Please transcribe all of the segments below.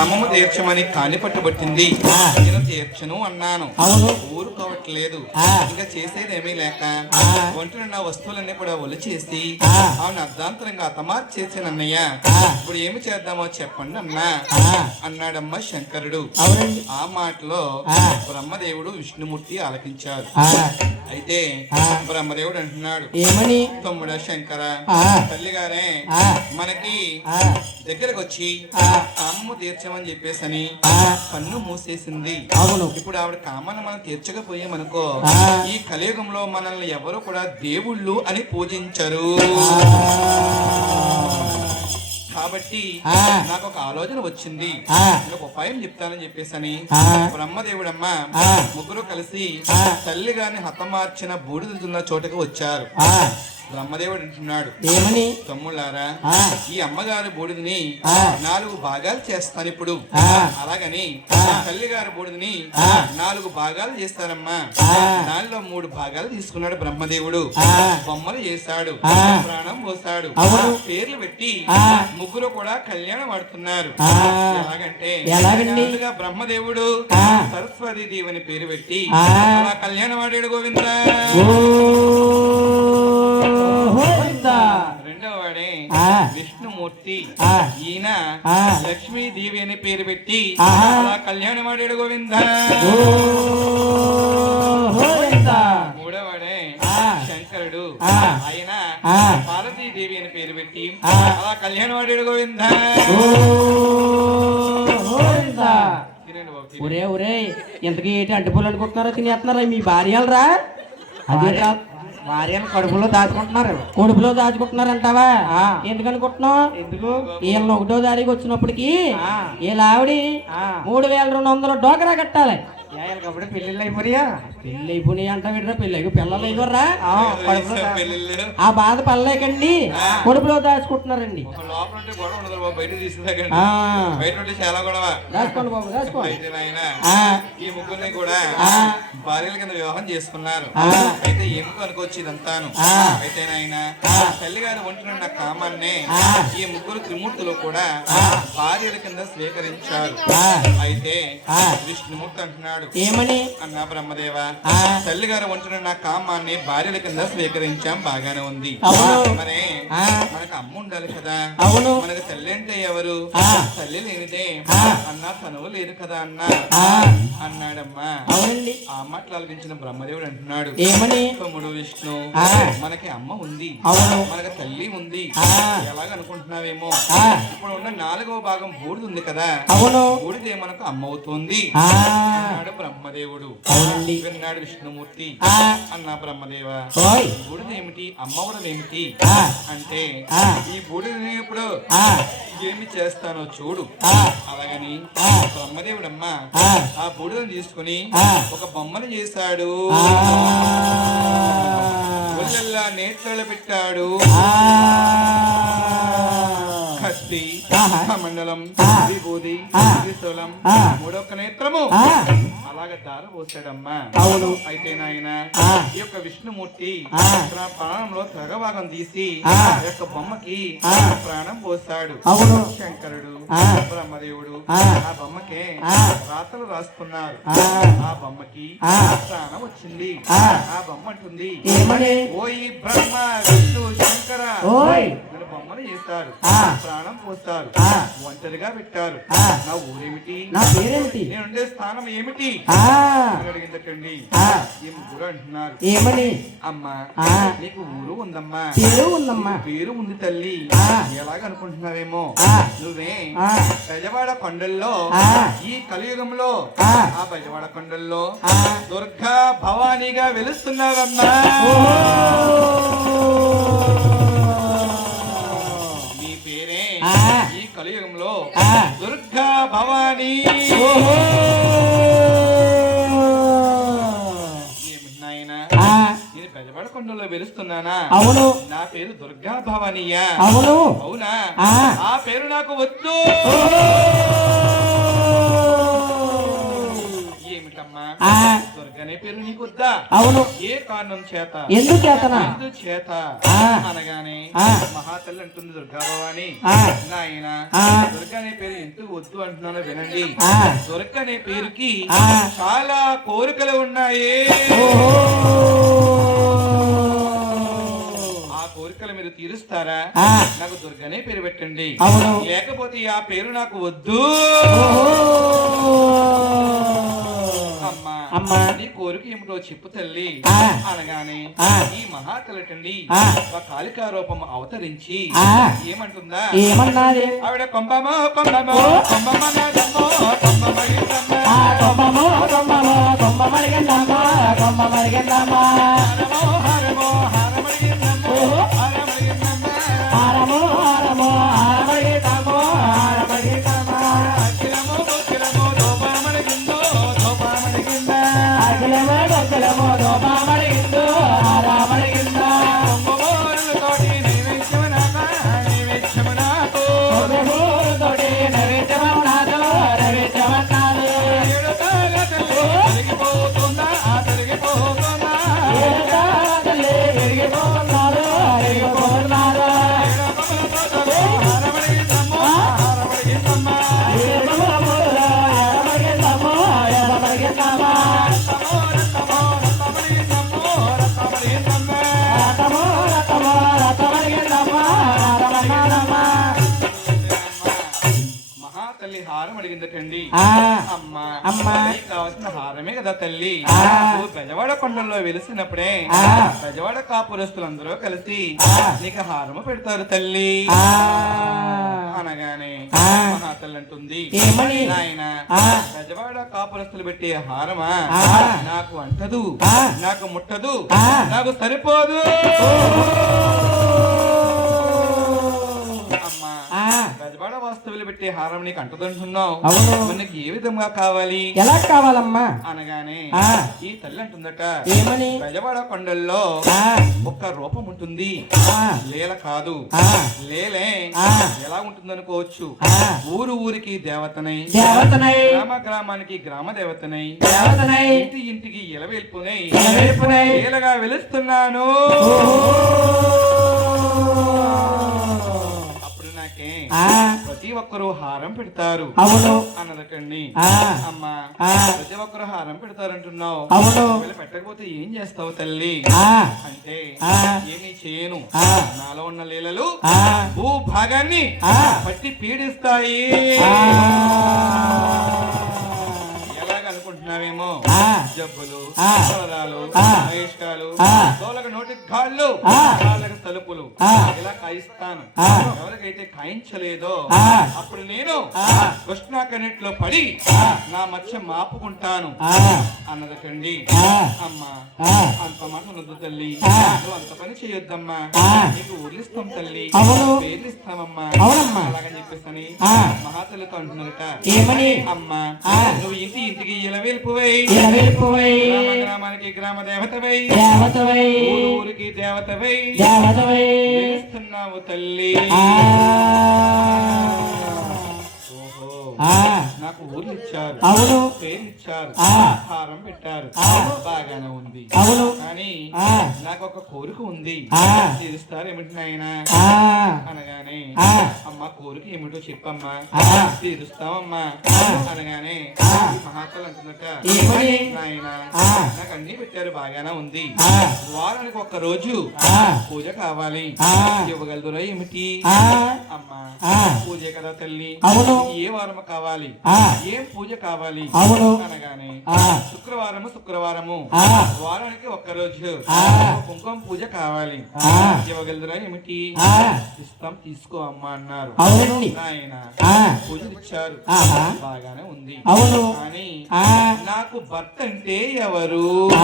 కామము తీర్చమని కాని పట్టుబట్టింది. నేను తీర్చను అన్నాను. ఊరుకోవట్లేదు. ఇంకా చేసేది ఏమీ లేక ఒంటిని నా వస్తువులన్నీ కూడా ఒలిచేసి ఆమెను అర్ధాంతరంగా అతమార్ చేసిన అన్నయ్య. ఇప్పుడు ఏమి చేద్దామో చెప్పండి అన్నా అన్నాడమ్మ శంకరుడు. ఆ మాటలో బ్రహ్మదేవుడు విష్ణుమూర్తి ఆలకించారు. అయితే బ్రహ్మదేవుడు అంటున్నాడు, ఏమని? తమ్ముడ శంకర, తల్లిగారే మనకి దగ్గరకు వచ్చి కామము తీర్చమని చెప్పేసని కన్ను మూసేసింది. ఇప్పుడు ఆవిడ కామాన్ని మనం తీర్చకపోయామనుకో ఈ కలియుగంలో మనల్ని ఎవరు కూడా దేవుళ్ళు అని పూజించరు. కాబట్టి నాకు ఒక ఆలోచన వచ్చింది, ఒక ఉపాయం చెప్తానని చెప్పేసని బ్రహ్మదేవుడమ్మ ముగ్గురు కలిసి తల్లి గారిని హతమార్చిన బూడిదున్న చోటకు వచ్చారు. బ్రహ్మదేవుడు అంటున్నాడు, ఏమని? తమ్ముళ్ళారా, ఈ అమ్మగారి బూడిదని 4 భాగాలు చేస్తాను ఇప్పుడు. అలాగని తల్లిగారి బూడిదని 4 భాగాలు చేస్తానమ్మా. దానిలో 3 భాగాలు తీసుకున్నాడు బ్రహ్మదేవుడు. బొమ్మలు చేశాడు, ప్రాణం పోసాడు, పేర్లు పెట్టి ముగ్గురు కూడా కళ్యాణం ఆడుతున్నారు. ఎలాగంటే బ్రహ్మదేవుడు సరస్వతి దేవిని పేరు పెట్టి అలా కళ్యాణం ఆడాడు. గోవింద. రెండవ వాడే విష్ణుమూర్తి. ఈయన లక్ష్మీదేవి అని పేరు పెట్టి అలా కళ్యాణం ఆడాడు. గోవింద. మూడవడే శంకరుడు. ఆయన పార్వతీదేవి అని పేరు పెట్టి అలా కళ్యాణం ఆడాడు. గోవింద. ఒరే ఒరే ఇంతకీ ఏంటి అడ్డుపూలు అనుకుంటున్నారో తినేస్తున్నారా మీ భార్యలరా? అదే భార్యను కడుపులో దాచుకుంటున్నారు. కడుపులో దాచుకుంటున్నారంటావా? ఎందుకు అనుకుంటున్నావు? ఎందుకు? వీళ్ళని 1వ తారీఖు వచ్చినప్పటికి వీళ్ళ ఆవిడ 3200 డోకరా కట్టాలి. కాబట్టి పెళ్ళిళ్ళు అయిపోయా? పెళ్ళి అయిపోయి అంట విడరా, పెళ్ళి పిల్లలు అయిపోర్రా. ఆ బాధ పడలేకండి, కడుపులో దాచుకుంటున్నారండి. దాచుకోండి బాబు, దాచుకోండి. ఈ ముగ్గురిని కూడా భార్యల కింద వివాహం చేసుకున్నారు. అయితే ఎందుకు అనుకోవచ్చు ఇదంతాను. అయితే ఆయన తల్లి గారి ఒంటినున్న కామాన్నే ఈ ముగ్గురు త్రిమూర్తులు కూడా భార్యల కింద స్వీకరించారు. అయితే విష్ణుమూర్తి అంటున్నాడు, ఏమని? అన్నా బ్రహ్మదేవ, తల్లి గారి ఒంటినున్న కామాన్ని భార్యల కింద స్వీకరించాం, బాగానే ఉంది. మరి మనకు అమ్మ ఉండాలి కదా. అవును. మనకు తల్లి అంటే ఎవరు? తల్లి లేనిదే అన్నా తనువు లేదు కదా అన్నా అన్నాడమ్మా. అవునండి. ఆ మాటలు ఆలకించిన బ్రహ్మదేవుడు అంటున్నాడు, ఏమని? తమ్ముడు విష్ణు, మనకి అమ్మ ఉంది, అవును, మనకి తల్లి ఉంది. ఎలాగనుకుంటున్నావేమో, ఇప్పుడు ఉన్న 4వ భాగం బూడిద ఉంది కదా, అవును, బూడిదే మనకు అమ్మ అవుతుంది అన్నాడు బ్రహ్మదేవుడు. విన్నాడు విష్ణుమూర్తి. అన్నా బ్రహ్మదేవ, బూడిద ఏమిటి, అమ్మవరం ఏమిటి అంటే, ఈ బూడిదని ఇప్పుడు ఏమి చేస్తానో చూడు. అలాగని బ్రహ్మదేవుడమ్మ ఆ బూడిదని తీసుకుని ఒక బొమ్మను చేశాడు. ఒళ్ళల్లా నేత్రాలు పెట్టాడు. కత్తి, మండలం, విభూది, త్రిశూలం, 3వ నేత్రము అలాగ దార పోసాడమ్మా. అవును. అయితే నాయన ఈ యొక్క విష్ణుమూర్తి ప్రాణంలో సగభాగం తీసి యొక్క బొమ్మకి ప్రాణం పోసాడు. అవును. శంకరుడు బ్రహ్మదేవుడు ఆ బొమ్మకే రాతలు రాసుకున్నారు. ఆ బొమ్మకి ప్రాణం వచ్చింది. ఆ బొమ్మ అంటుంది, ఓయ్ బ్రహ్మ విష్ణు శంకర, బొమ్మను చేస్తారు, ప్రాణం పోస్తారు, ఒంటరిగా పెట్టారు. నా ఊరేమిటి, నా పేరేమిటి, నేనుండే స్థానం ఏమిటి అడిగిందటండి. ఈ ముగ్గురు అంటున్నారు, ఏమని? అమ్మా నీకు ఊరు ఉందమ్మా, పేరు ఉందమ్మా, పేరు ఉంది తల్లి. ఎలాగనుకుంటున్నావేమో, నువ్వే బెజవాడ కొండల్లో ఈ కలియుగంలో ఆ బెజవాడ కొండల్లో దుర్గా భవానీగా వెలుస్తున్నావమ్మా. నీ పేరే ఈ కలియుగంలో దుర్గా భవానీ. బెజవాడకొండలో వెలుస్తున్నానా? అవును. నా పేరు దుర్గా భవానీయా? అవును. అవునా? ఆ పేరు నాకు వద్దు. ఏమిటమ్మా దుర్గా అనే పేరు నీకు వద్దా? అవును. ఏ కారణం చేత ఎందుచేతన ఎందుచేత ఆ. అనగానే ఆ. మహాతల్లి అంటుంది దుర్గా భవాని ఆ. నాయన ఆ. దుర్గా అనే పేరు ఎందుకు వద్దు అంటున్నానో వినండి. ఆ. దుర్గా అనే పేరుకి ఆ. చాలా కోరికలు ఉన్నాయి. ఓహో. ఆ కోరికలు మీరు తీరుస్తారా? ఆ. నాకు దుర్గనే పేరు పెట్టండి. అవును. లేకపోతే ఆ పేరు నాకు వద్దు. అమ్మా అమ్మా. నీ కోరిక ఏమిటో చెప్పు తల్లి ఆ. అనగానే ఆ. ఈ మహాతలటండి ఆ. ఒక కాళికా రూపం అవతరించి ఆ. ఏమంటుందా? ఏమన్నది? ఆవిడ కొంబమో కొంబమో కొంబమ నాదమ్మో కొంబమగిద్దమ్మ. ఆ కొమ్మము కొమ్మము కొమ్మ మరిగిందమ్మ కొమ్మ మరిగిందమ్మ హారమో హారమో హారమడిగిందమ్మో హారమడిగిందమ్మ. హారము హారము హారమరిగిద్దమ్మ హారమరిగిద్దమ్మ అఖిలమో గోఖిలమో ధూపమడిగిందో ధూపమడిగింద. అఖిలము గొక్కలము దోపమరిగిందు హారమరిగింద కొంబమోరులతోటి నైవేద్యమునాథ నైవేద్యమునాథో. తోటి నైవేద్యము నాదు నైవేద్యమన్నాడు ఏడు తాళ తల్లి తొలగిపోతుందా తొలగిపోతుందా. తల్లి విరిగిపోతున్నాడు విరిగిపోతున్నాడు హారమడిగిందమ్మో హారమడిగిందమ్మ. ఎడమరిగిందమ్మ ఎడమరిగిందమ్మ రథమో రథమడిగిందమ్మో రథమడిగిందమ్మ. రథము రథము రథమరిగిందమ్మ రథమన్నాడమ్మ మహాతల్లి హారం అడిగిందటండి. ఆ. అమ్మ అమ్మ. నీకు కావాల్సిన హారమే కదా తల్లి. ఆ. నువ్వు బెజవాడ కొండల్లో వెలిసినప్పుడే ఆ. బెజవాడ కాపురస్తులందరూ కలిసి ఆ. నీకు హారము పెడతారు తల్లి ఆ. అనగానే ఆ. మహాతల్లి అంటుంది ఏమని? నాయన ఆ. బెజవాడ కాపురస్తులు పెట్టే హారమా ఆ. నాకు అంటదు ఆ. నాకు ముట్టదు ఆ. నాకు సరిపోదు. అమ్మా ఆ. బెజవాడ వాస్తవులు పెట్టే హారం నీకు అంటదంటున్నావు. అవును. మనకి ఏ విధంగా కావాలి ఎలా కావాలమ్మా? అనగానే ఆ. ఈ తల్లి అంటుందట ఏమని? బెజవాడ కొండల్లో ఆ. ఒక్క రూపం ఉంటుంది. ఆ. లీల కాదు. ఆ. లేలే ఆ. ఎలా ఉంటుందనుకోవచ్చు. ఆ. ఊరు ఊరికి దేవతనై దేవతనై గ్రామ గ్రామానికి గ్రామ దేవతనై దేవతనై ఇంటి ఇంటికి ఎలవేల్పునై ఎలవేల్పునై లీలగా వెలుస్తున్నాను. అప్పుడు నాకే ఆ. ప్రతి ఒక్కరూ హారం పెడతారు అవును. అన్నదకండి. ఆ. అమ్మా ఆ. ప్రతి ఒక్కరు హారం పెడతారంటున్నావు. అవును. ఒకవేళ పెట్టకపోతే ఏం చేస్తావు తల్లి ఆ. అంటే ఆ. ఏమీ చేయను. ఆ. నాలో ఉన్న లీలలు ఆ. భూభాగాన్ని ఆ. పట్టి పీడిస్తాయి. ఆ. ఎలాగనుకుంటున్నావేమో ఆ. జబ్బులు ఆ. కలరాలు ఆ. మహేష్కాలు ఆ. తోలకు నోటికి కాళ్ళు ఆ. కాళ్ళకి తలుపులు ఆ. ఇలా కాయిస్తాను. ఆ. ఎవరికైతే కాయించలేదో ఆ. అప్పుడు నేను ఆ. కృష్ణా కన్నెట్లో పడి ఆ. నా మధ్య మాపుకుంటాను ఆ. అన్నదకండి. ఆ. అమ్మా ఆ. అంత మాట ఉండదు తల్లి. ఆ. నువ్వు అంత పని చేయొద్దమ్మా. ఆ. నీకు ఊర్లిస్తాం తల్లి. అవును. పేర్లు ఇస్తామమ్మా. అవునమ్మా. అలాగని చెప్పేసి ఆ. మహాతల్లితో అంటున్నారట. ఏమని? అమ్మా ఆ. నువ్వు ఇంటి ఇంటికి ఎలవేల్పువై ఎలవేల్పువై గ్రామ గ్రామానికి గ్రామ దేవతవై దేవతవై ఊరు ఊరికి దేవతవై దేవతవై వెలుస్తున్నావు తల్లి. ఆ. ఓహో ఆ. నాకు ఊర్లు ఇచ్చారు. అవును. పేర్లు ఇచ్చారు. ఆ. హారం పెట్టారు. ఆ. బాగానే ఉంది. అవును. కానీ ఆ. నాకు ఒక కోరిక ఉంది. ఆ. తీరుస్తారు ఏమిటి నాయన ఆ. అనగానే ఆ. అమ్మ కోరిక ఏమిటో చెప్పమ్మా. ఆ. తీరుస్తామమ్మా ఆ. అనగానే ఆ. మహాతలు అంటున్నట ఏమని? నాయన ఆ. నాకు అన్ని పెట్టారు బాగానే ఉంది. ఆ. వారానికి ఒక్క రోజు ఆ. పూజ కావాలి. ఆ. ఇవ్వగలదురా ఏమిటి? ఆ. అమ్మా ఆ. పూజే కదా తల్లి. అవును. ఏ వారం కావాలి? ఆ. ఏం పూజ కావాలి? అవును. అనగానే ఆ. శుక్రవారము ఆ. వారానికి ఒక్క రోజు ఆ. కుంకుమ పూజ కావాలి. ఆ. ఇవ్వగలదురా ఏమిటి? ఆ. ఇస్తాం తీసుకో అమ్మా అన్నారు. అవునండి. నాయన ఆ. పూజలు ఇచ్చారు. ఆహా. బాగానే ఉంది. అవును. కానీ ఆ. నాకు భర్త అంటే ఎవరు? ఆ.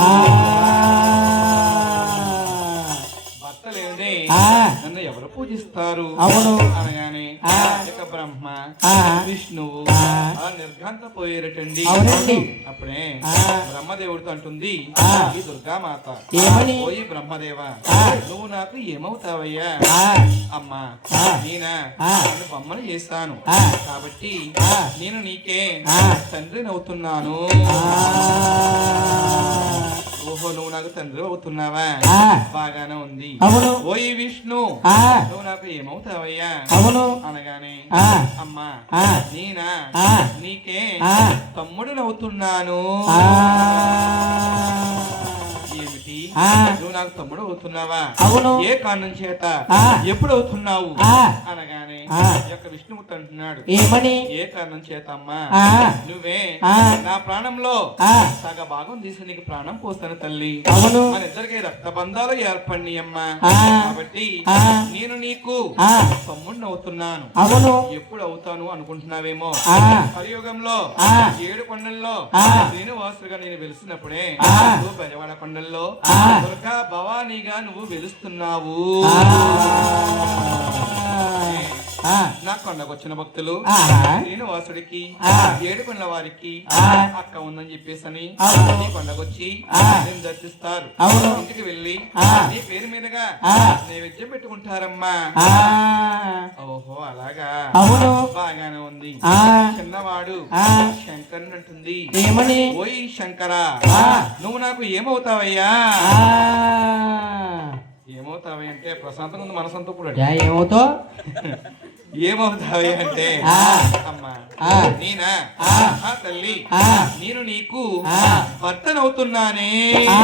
భర్త లేదే ఆ. నన్ను ఎవరు పూజిస్తారు? అవును. అనగానే ఆ. ఇక బ్రహ్మ ఆ. విష్ణువు ఆ. అలా నిర్ఘాంత పోయేటండి. అవునండి. అప్పుడే ఆ. బ్రహ్మదేవుడితో అంటుంది ఆ. ఈ దుర్గామాత ఏమని? పోయి బ్రహ్మదేవ ఆ. నువ్వు నాకు ఏమవుతావయ్యా? ఆ. అమ్మా ఆ. నేనా ఆ. నన్ను బొమ్మను చేస్తాను ఆ. కాబట్టి ఆ. నేను నీకే ఆ. తండ్రిని అవుతున్నాను. ఆ. ఓహో నువ్వు నాకు తండ్రి అవుతున్నావా ఆ బాగానే ఉంది అవును ఓయి విష్ణు ఆ నువ్వు నాకు ఏమవుతావయ్యా అవును అనగానే ఆ అమ్మా ఆ నేనా ఆ నీకే ఆ తమ్ముడునవుతున్నాను ఆ ఏమిటి ఆ నువ్వు నాకు తమ్ముడు అవుతున్నావా అవును ఏ కారణం చేత ఆ ఎప్పుడు అవుతున్నావు ఆ అనగానే ఆ ఈ యొక్క విష్ణుమూర్తి అంటున్నాడు ఏమని ఏ కారణం చేత అమ్మా ఆ నువ్వే ఆ నా ప్రాణంలో ఆ సగ భాగం తీసి నీకు ప్రాణం పోస్తాను తల్లి అవును మన ఇద్దరికి రక్త బంధాలు ఏర్పడి అమ్మా ఆ కాబట్టి ఆ నేను నీకు ఆ తమ్ముడిని అవుతున్నాను అవును ఎప్పుడు అవుతాను అనుకుంటున్నావేమో ఆ కలియుగంలో ఆ 7 కొండల్లో ఆ శ్రీనివాసుడుగా నేను వెలుస్తున్నప్పుడే ఆ నువ్వు బెజవాడ కొండల్లో ఆ దుర్గా భవానీగా నువ్వు వెలుస్తున్నావు ఆ నా కొండకు వచ్చిన భక్తులు ఆహా శ్రీనివాసుడికి ఆ 7 కొండల వారికి ఆ అక్క ఉందని చెప్పేసని అవును. ఈ కొండకొచ్చి ఆ నేను దర్శిస్తారు అవును. ఇంటికి వెళ్ళి ఆ నీ పేరు మీదుగా ఆ నైవేద్యం పెట్టుకుంటారమ్మా ఆ ఓహో అలాగా అవును బాగానే ఉంది ఆ చిన్నవాడు ఆ శంకరుని అంటుంది ఏమని ఓయ్ శంకరా ఆ నువ్వు నాకు ఏమవుతావయ్యా ఆ ఏమవుతావయ్యా అంటే ప్రశాంతంగా ఉంది మనసంతా కూడా యా ఏమవుతావు ఏమవుతావయ్యా అంటే ఆ అమ్మా ఆ నేనా ఆ ఆ తల్లి ఆ నేను నీకు ఆ భర్తనవుతున్నానే ఆ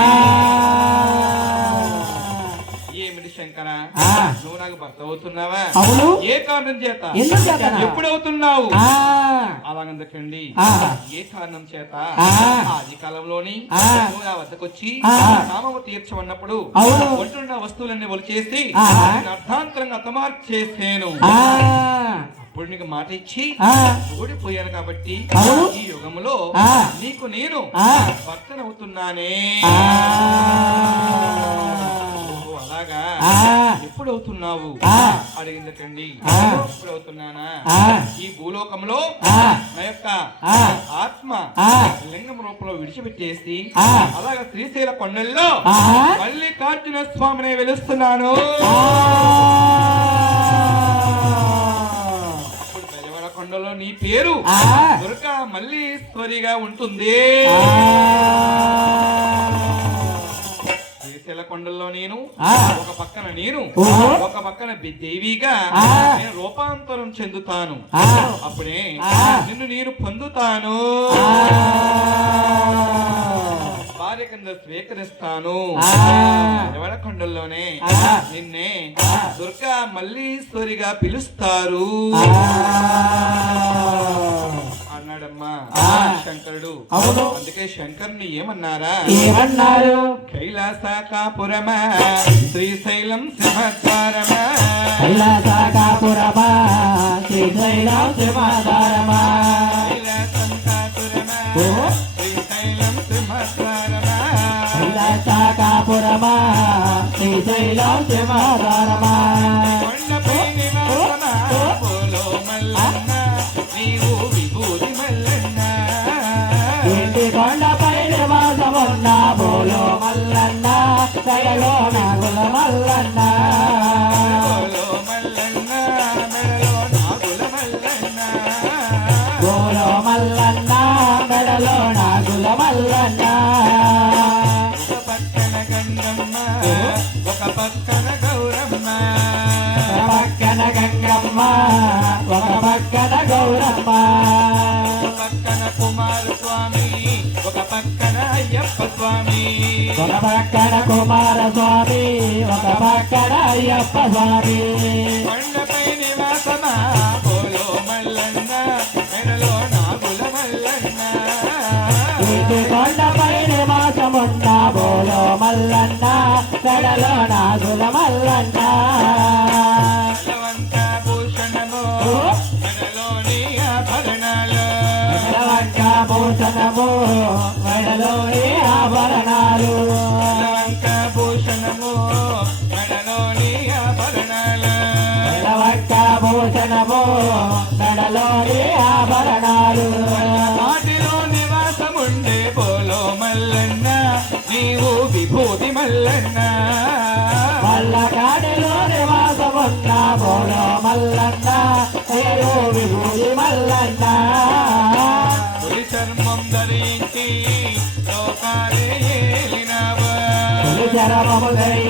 ఏమిటి శంకర ఆ నువ్వు నాకు భర్త అవుతున్నావా అవును ఏ కారణం చేత ఎందుకు చేతనా? ఎప్పుడు అవుతున్నావు ఆ అలాగందుకండి ఆ ఏ కారణం చేత ఆ ఆది కాలంలోని ఆ నువ్వు నా వద్దకొచ్చి ఆ కామము తీర్చమన్నప్పుడు అవును. ఒంటున్న వస్తువులన్నీ ఒలిచేసి ఆ నేను అర్థాంతరంగా అతమార్చేసాను ఆ అప్పుడు నీకు మాట ఇచ్చి ఆ ఓడిపోయాను కాబట్టి అవును. ఈ యుగంలో ఆ నీకు నేను ఆ భర్తనవుతున్నానే ఆ ఓహో, అలాగా ఆ ఎప్పుడు అవుతున్నావు ఆ అడిగిందటండి ఆ ఎప్పుడు అవుతున్నానా ఆ ఈ భూలోకంలో ఆ నా యొక్క ఆ ఆత్మ ఆ లింగం రూపంలో విడిచిపెట్టేసి ఆ అలాగా శ్రీశైల కొండల్లో ఆ మల్లికార్జున స్వామిని వెలుస్తున్నాను అప్పుడు బెజవాడ కొండలో నీ పేరు ఆ దుర్గా మల్లీశ్వరిగా ఉంటుంది శ్రీశైల కొండల్లో నేను ఆ ఒక పక్కన నేను ఓహో. ఒక పక్కన దేవిగా ఆ నేను రూపాంతరం చెందుతాను ఆ అప్పుడే ఆ నిన్ను నేను పొందుతాను భార్య కింద స్వీకరిస్తాను ఆ బెజవాడ కొండల్లోనే ఆ నిన్నే దుర్గా మల్లీశ్వరిగా పిలుస్తారు అన్నాడమ్మా ఆ. శంకరుడు అవును. అందుకే శంకరుని ఏమన్నారా ఏమన్నారు కైలాస కాపురమా శ్రీశైలం సింహద్వారమా కైలాసకాపురమా శ్రీశైలం సింహాధారమా కైలాసం కాపురమా ఓ శ్రీశైలం సింహద్వారమా కైలాసకాపురమా శ్రీశైలం సింహాధారమా కొండపై నివాసమా పోలో మల్లన్న నీవు విభూతి మల్లన్న ఇంటి కొండపై నివాసమున్న బోలో మల్లన్న దయలో నాగుల మల్లన్న పోలో మల్లన్న మెడలో నాగుల మల్లన్న బోలో మల్లన్న మెడలో నాగుల మల్లన్న ఒక పక్కన గంగమ్మ ఒక పక్కన గౌరమ్మ ఒక పక్కన గంగమ్మ ఒక పక్కన గౌరమ్మ ఒక పక్కన కుమారస్వామి ఒక పక్కన అయ్యప్ప స్వామి ఒక పక్కన కుమారస్వామి ఒక పక్కన అయ్యప్ప స్వామి కొండపై నివాసమా పోలో మల్లన్న మెడలో నాగుల మల్లన్న ఇంటి కొండపై నివాసమున్న బోలో మల్లన్న మెడలో నాగుల మల్లన్న బలవంత భూషణము మెడలోని ఆభరణాలు మెడవంక భూషణము మెడలోని ఆభరణాలు బలవంత భూషణము మెడలోని ఆభరణాలు మెడవంక భూషణము మెడలోని ఆభరణాలు వాటిలో నివాసముండే పోలో మల్లన్న నీవు విభూతి మల్లన్న మల్లకాడిలో నివాసమున్న బోలో మల్లన్న నేను విభూతి మల్లన్న పులి చర్మం ధరించి లోకాలే ఏలినావు శరమము ధరి